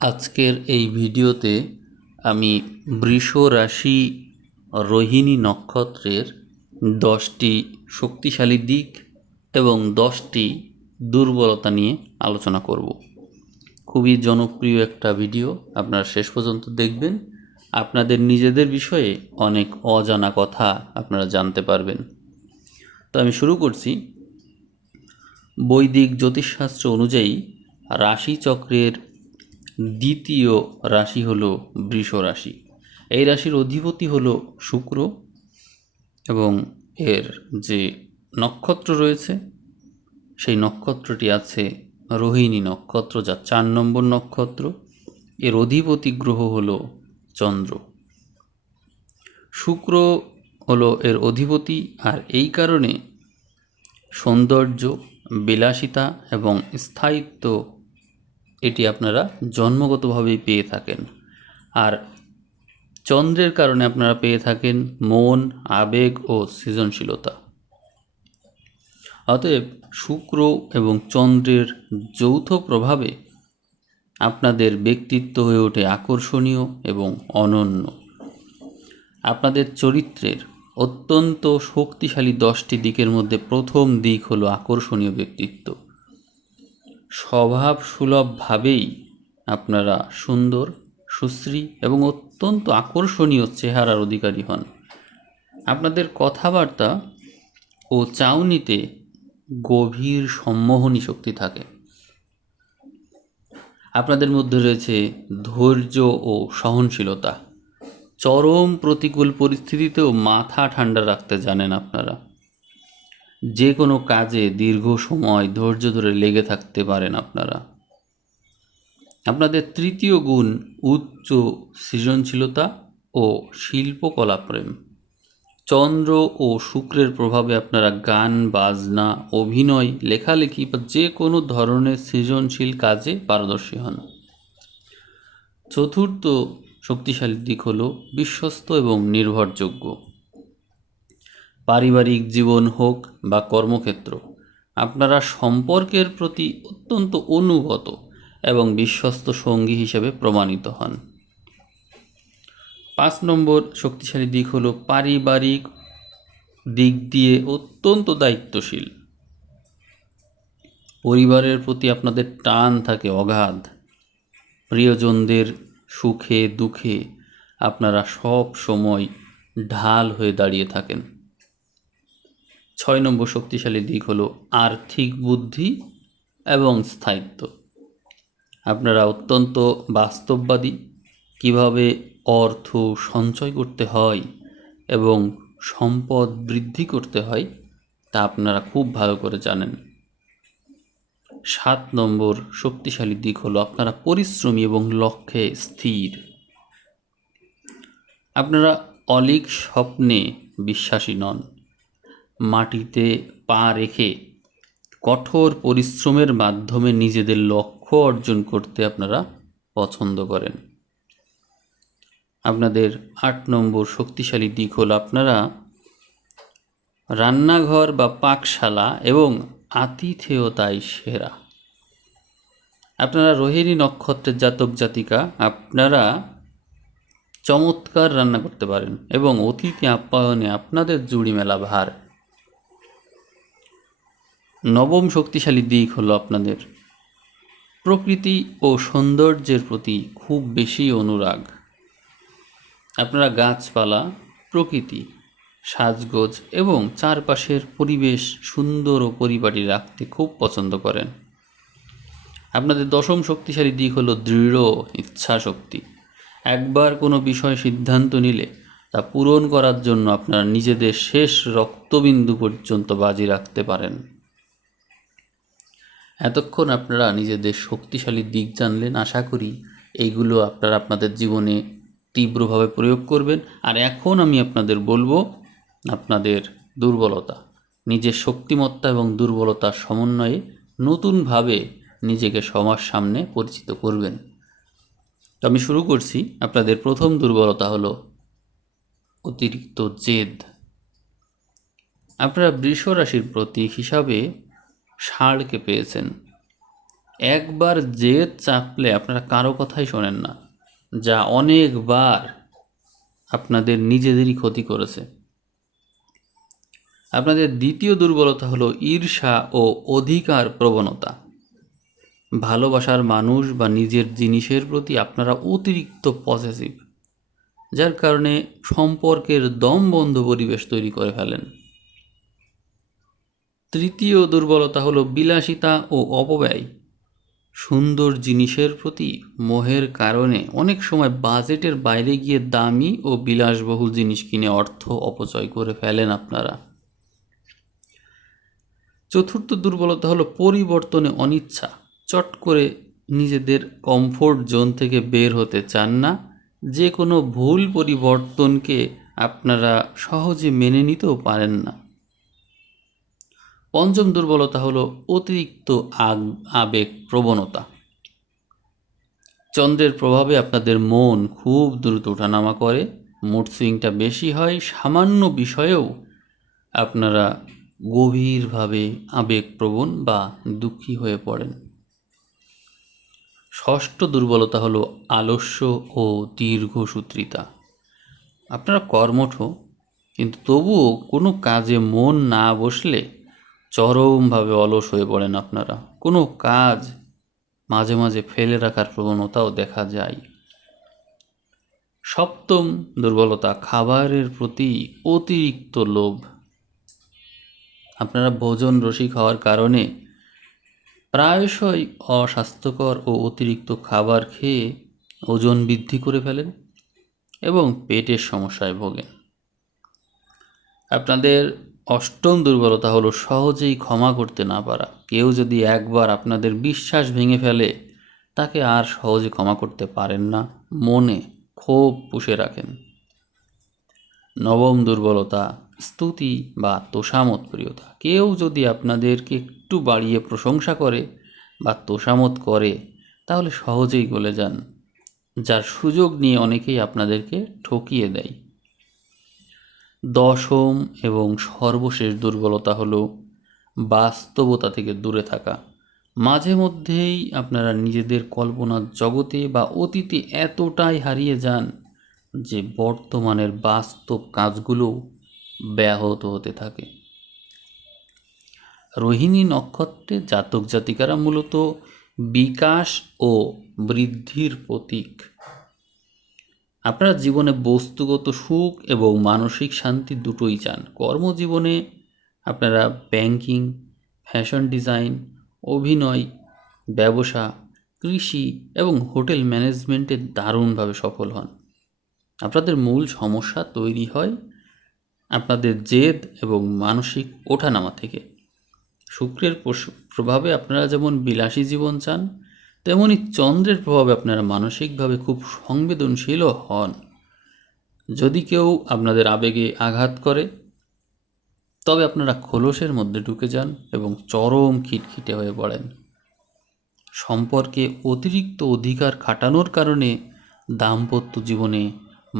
আজকের এই ভিডিওতে আমি বৃষ রাশি রোহিণী নক্ষত্রের 10টি শক্তিশালী দিক এবং 10টি দুর্বলতা নিয়ে আলোচনা করব। খুবই জনপ্রিয় একটা ভিডিও, আপনারা শেষ পর্যন্ত দেখবেন। আপনাদের নিজেদের বিষয়ে অনেক অজানা কথা আপনারা জানতে পারবেন। তো আমি শুরু করছি। বৈদিক জ্যোতিষশাস্ত্র অনুযায়ী রাশিচক্রের দ্বিতীয় রাশি হলো বৃষ রাশি। এই রাশির অধিপতি হলো শুক্র এবং এর যে নক্ষত্র রয়েছে সেই নক্ষত্রটি আছে রোহিণী নক্ষত্র, যা 4 নম্বর নক্ষত্র। এর অধিপতি গ্রহ হলো চন্দ্র। শুক্র হলো এর অধিপতি, আর এই কারণে সৌন্দর্য, বিলাসিতা এবং স্থায়িত্ব এটি আপনারা জন্মগতভাবেই পেয়ে থাকেন। আর চন্দ্রের কারণে আপনারা পেয়ে থাকেন মন, আবেগ ও সৃজনশীলতা। অতএব শুক্র এবং চন্দ্রের যৌথ প্রভাবে আপনাদের ব্যক্তিত্ব হয়ে ওঠে আকর্ষণীয় এবং অনন্য। আপনাদের চরিত্রের অত্যন্ত শক্তিশালী 10টি দিকের মধ্যে প্রথম দিক হলো আকর্ষণীয় ব্যক্তিত্ব। স্বভাব সুলভভাবেই আপনারা সুন্দর, সুশ্রী এবং অত্যন্ত আকর্ষণীয় চেহারার অধিকারী হন। আপনাদের কথাবার্তা ও চাউনিতে গভীর সম্মোহনী শক্তি থাকে। আপনাদের মধ্যে রয়েছে ধৈর্য ও সহনশীলতা। চরম প্রতিকূল পরিস্থিতিতেও মাথা ঠান্ডা রাখতে জানেন আপনারা। যে কোনো কাজে দীর্ঘ সময় ধৈর্য ধরে লেগে থাকতে পারেন আপনারা। আপনাদের তৃতীয় গুণ উচ্চ সৃজনশীলতা ও শিল্পকলা প্রেম। চন্দ্র ও শুক্রের প্রভাবে আপনারা গান, বাজনা, অভিনয়, লেখালেখি বা যে কোনো ধরনের সৃজনশীল কাজে পারদর্শী হন। চতুর্থ শক্তিশালী দিক হল বিশ্বস্ত এবং নির্ভরযোগ্য। পারিবারিক জীবন হোক বা কর্মক্ষেত্র, আপনারা সম্পর্কের প্রতি অত্যন্ত অনুগত এবং বিশ্বস্ত সঙ্গী হিসেবে প্রমাণিত হন। 5 নম্বর শক্তিশালী দিক হলো পারিবারিক দিক দিয়ে অত্যন্ত দায়িত্বশীল। পরিবারের প্রতি আপনাদের টান থাকে অগাধ। প্রিয়জনদের সুখে দুঃখে আপনারা সব সময় ঢাল হয়ে দাঁড়িয়ে থাকেন। 6 নম্বর শক্তিশালী দিক হলো আর্থিক বুদ্ধি এবং স্থায়িত্ব। আপনারা অত্যন্ত বাস্তববাদী। কিভাবে অর্থ সঞ্চয় করতে হয় এবং সম্পদ বৃদ্ধি করতে হয় তা আপনারা খুব ভালো করে জানেন। 7 নম্বর শক্তিশালী দিক হলো আপনারা পরিশ্রমী এবং লক্ষ্যে স্থির। আপনারা অলীক স্বপ্নে বিশ্বাসী নন। মাটিতে পা রেখে কঠোর পরিশ্রমের মাধ্যমে নিজেদের লক্ষ্য অর্জন করতে আপনারা পছন্দ করেন। আপনাদের 8 নম্বর শক্তিশালী দিক হলো আপনারা রান্নাঘর বা পাকশালা এবং আতিথেয়তায় সেরা। আপনারা রোহিণী নক্ষত্রের জাতক জাতিকা, আপনারা চমৎকার রান্না করতে পারেন এবং অতিথি আপ্যায়নে আপনাদের জুড়ি মেলা ভার। 9ম শক্তিশালী দিক হলো আপনাদের প্রকৃতি ও সৌন্দর্যের প্রতি খুব বেশি অনুরাগ। আপনারা গাছপালা, প্রকৃতি, সাজগোজ এবং চারপাশের পরিবেশ সুন্দর ও পরিপাটি রাখতে খুব পছন্দ করেন। আপনাদের 10ম শক্তিশালী দিক হলো দৃঢ় ইচ্ছা শক্তি। একবার কোনো বিষয় সিদ্ধান্ত নিলে তা পূরণ করার জন্য আপনারা নিজেদের শেষ রক্তবিন্দু পর্যন্ত বাজি রাখতে পারেন। এতক্ষণ আপনারা নিজেদের শক্তিশালী দিক জানলেন। আশা করি এইগুলো আপনারা আপনাদের জীবনে তীব্রভাবে প্রয়োগ করবেন। আর এখন আমি আপনাদের বলবো আপনাদের দুর্বলতা। নিজের শক্তিমত্তা এবং দুর্বলতার সমন্বয়ে নতুনভাবে নিজেকে সবার সামনে পরিচিত করবেন। তো আমি শুরু করছি। আপনাদের প্রথম দুর্বলতা হলো অতিরিক্ত জেদ। আপনারা বৃষ রাশির প্রতীক হিসাবে ষাঁড়কে পেয়েছেন। একবার জেদ চাপলে আপনারা কারো কথাই শোনেন না, যা অনেকবার আপনাদের নিজেদেরই ক্ষতি করেছে। আপনাদের দ্বিতীয় দুর্বলতা হলো ঈর্ষা ও অধিকার প্রবণতা। ভালোবাসার মানুষ বা নিজের জিনিসের প্রতি আপনারা অতিরিক্ত পসেসিভ, যার কারণে সম্পর্কের দমবন্ধ পরিবেশ তৈরি করে ফেলেন। তৃতীয় দুর্বলতা হলো বিলাসিতা ও অপব্যয়। সুন্দর জিনিসের প্রতি মোহের কারণে অনেক সময় বাজেটের বাইরে গিয়ে দামি ও বিলাসবহুল জিনিস কিনে অর্থ অপচয় করে ফেলেন আপনারা। চতুর্থ দুর্বলতা হলো পরিবর্তনে অনিচ্ছা। চট করে নিজেদের কমফোর্ট জোন থেকে বের হতে চান না। যে কোনো ভুল পরিবর্তনকে আপনারা সহজে মেনে নিতেও পারেন না। পঞ্চম দুর্বলতা হলো অতিরিক্ত আবেগ প্রবণতা। চন্দ্রের প্রভাবে আপনাদের মন খুব দ্রুত ওঠানামা করে, মুড সুইংটা বেশি হয়, সামান্য বিষয়েও আপনারা গভীরভাবে আবেগপ্রবণ বা দুঃখী হয়ে পড়েন। ষষ্ঠ দুর্বলতা হলো আলস্য ও দীর্ঘসূত্রিতা। আপনারা কর্মঠ, কিন্তু তবুও কোনো কাজে মন না বসলে চরমভাবে অলস হয়ে পড়েন আপনারা। কোনো কাজ মাঝে মাঝে ফেলে রাখার প্রবণতাও দেখা যায়। সপ্তম দুর্বলতা খাবারের প্রতি অতিরিক্ত লোভ। আপনারা ভোজন রসিক হওয়ার কারণে প্রায়শই অস্বাস্থ্যকর ও অতিরিক্ত খাবার খেয়ে ওজন বৃদ্ধি করে ফেলেন এবং পেটের সমস্যায় ভোগেন। আপনাদের অষ্টম দুর্বলতা হলো সহজেই ক্ষমা করতে না পারা। কেউ যদি একবার আপনাদের বিশ্বাস ভেঙে ফেলে, তাকে আর সহজে ক্ষমা করতে পারেন না, মনে ক্ষোভ পুষে রাখেন। নবম দুর্বলতা স্তুতি বা তোষামত প্রিয়তা। কেউ যদি আপনাদেরকে একটু বাড়িয়ে প্রশংসা করে বা তোষামত করে, তাহলে সহজেই গলে যান, যার সুযোগ নিয়ে অনেকেই আপনাদেরকে ঠকিয়ে দেয়। দশম এবং সর্বশেষ দুর্বলতা হলো বাস্তবতা থেকে দূরে থাকা। মাঝে মধ্যেই আপনারা নিজেদের কল্পনার জগতে বা অতীতে এতটাই হারিয়ে যান যে বর্তমানের বাস্তব কাজগুলো ব্যাহত হতে থাকে। রোহিণী নক্ষত্রে জাতক জাতিকারা মূলত বিকাশ ও বৃদ্ধির প্রতীক। আপনারা জীবনে বস্তুগত সুখ এবং মানসিক শান্তি দুটোই চান। কর্মজীবনে আপনারা ব্যাংকিং, ফ্যাশন ডিজাইন, অভিনয়, ব্যবসা, কৃষি এবং হোটেল ম্যানেজমেন্টে দারুণভাবে সফল হন। আপনাদের মূল সমস্যা তৈরি হয় আপনাদের জেদ এবং মানসিক ওঠানামা থেকে। শুক্রের প্রভাবে আপনারা যেমন বিলাসী জীবন চান, তেমনি চন্দ্রের প্রভাবে আপনারা মানসিকভাবে খুব সংবেদনশীলও হন। যদি কেউ আপনাদের আবেগে আঘাত করে, তবে আপনারা খোলসের মধ্যে ঢুকে যান এবং চরম খিটখিটে হয়ে পড়েন। সম্পর্কে অতিরিক্ত অধিকার খাটানোর কারণে দাম্পত্য জীবনে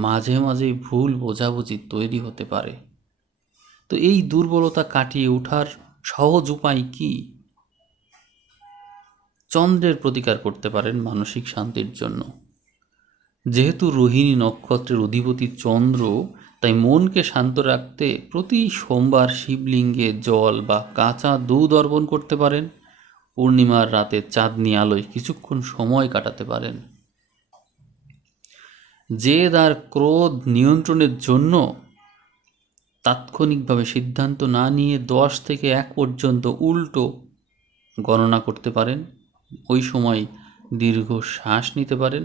মাঝে মাঝে ভুল বোঝাবুঝি তৈরি হতে পারে। তো এই দুর্বলতা কাটিয়ে ওঠার সহজ উপায় কি? চন্দ্রের প্রতিকার করতে পারেন মানসিক শান্তির জন্য। যেহেতু রোহিণী নক্ষত্রের অধিপতি চন্দ্র, তাই মনকে শান্ত রাখতে প্রতি সোমবার শিবলিঙ্গে জল বা কাঁচা দুধ অর্পণ করতে পারেন। পূর্ণিমার রাতে চাঁদনি আলোয় কিছুক্ষণ সময় কাটাতে পারেন। জেদ আর ক্রোধ নিয়ন্ত্রণের জন্য তাৎক্ষণিকভাবে সিদ্ধান্ত না নিয়ে 10 থেকে 1 পর্যন্ত উল্টো গণনা করতে পারেন। ওই সময় দীর্ঘ শ্বাস নিতে পারেন।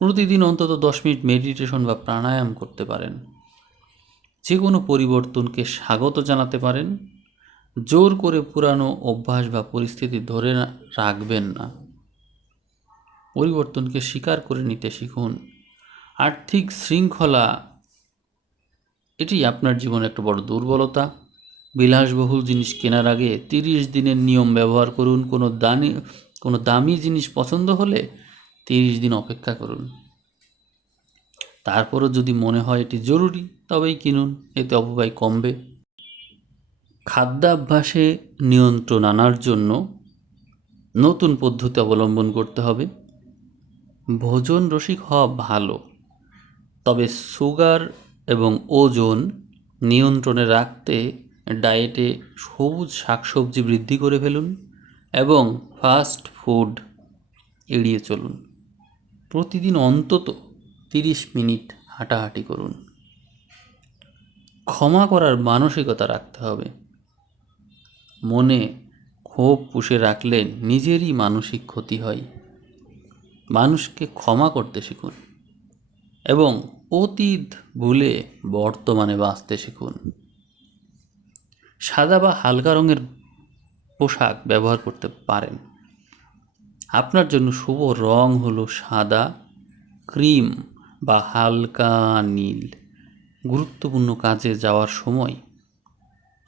প্রতিদিন অন্তত 10 মিনিট মেডিটেশন বা প্রাণায়াম করতে পারেন। যে কোনো পরিবর্তনকে স্বাগত জানাতে পারেন। জোর করে পুরানো অভ্যাস বা পরিস্থিতি ধরে রাখবেন না। পরিবর্তনকে স্বীকার করে নিতে শিখুন। আর্থিক শৃঙ্খলা এটি আপনার জীবনে একটা বড় দুর্বলতা। বিলাসবহুল জিনিস কেনার আগে 30 দিনের নিয়ম ব্যবহার করুন। কোনো দামি জিনিস পছন্দ হলে 30 দিন অপেক্ষা করুন। তারপরও যদি মনে হয় এটি জরুরি, তবেই কিনুন, এতে অপব্যয় কমবে। খাদ্যাভ্যাসে নিয়ন্ত্রণ আনার জন্য নতুন পদ্ধতি অবলম্বন করতে হবে। ভোজন রসিক হওয়া ভালো, তবে সুগার এবং ওজন নিয়ন্ত্রণে রাখতে ডায়েটে সবুজ শাকসবজি বৃদ্ধি করে ফেলুন এবং ফাস্ট ফুড এড়িয়ে চলুন। প্রতিদিন অন্তত 30 মিনিট হাঁটাহাঁটি করুন। ক্ষমা করার মানসিকতা রাখতে হবে। মনে ক্ষোভ পুষে রাখলে নিজেরই মানসিক ক্ষতি হয়। মানুষকে ক্ষমা করতে শিখুন এবং অতীত ভুলে বর্তমানে বাঁচতে শিখুন। সাদা বা হালকা রঙের পোশাক ব্যবহার করতে পারেন। আপনার জন্য শুভ রং হলো সাদা, ক্রিম বা হালকা নীল। গুরুত্বপূর্ণ কাজে যাওয়ার সময়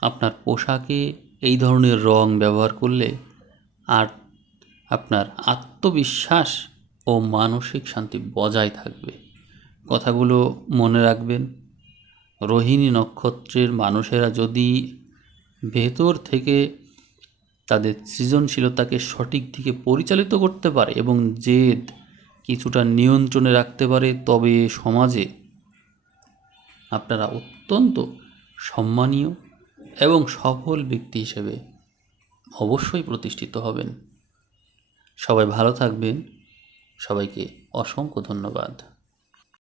আপনার পোশাকে এই ধরনের রং ব্যবহার করলে আর আপনার আত্মবিশ্বাস ও মানসিক শান্তি বজায় থাকবে। কথাগুলো মনে রাখবেন। রোহিণী নক্ষত্রের মানুষেরা যদি ভেতর থেকে তাদের সৃজনশীলতাকে সঠিক দিকে পরিচালিত করতে পারে এবং জেদ কিছুটা নিয়ন্ত্রণে রাখতে পারে, তবে সমাজে আপনারা অত্যন্ত সম্মানীয় এবং সফল ব্যক্তি হিসেবে অবশ্যই প্রতিষ্ঠিত হবেন। সবাই ভালো থাকবেন। সবাইকে অসংখ্য ধন্যবাদ।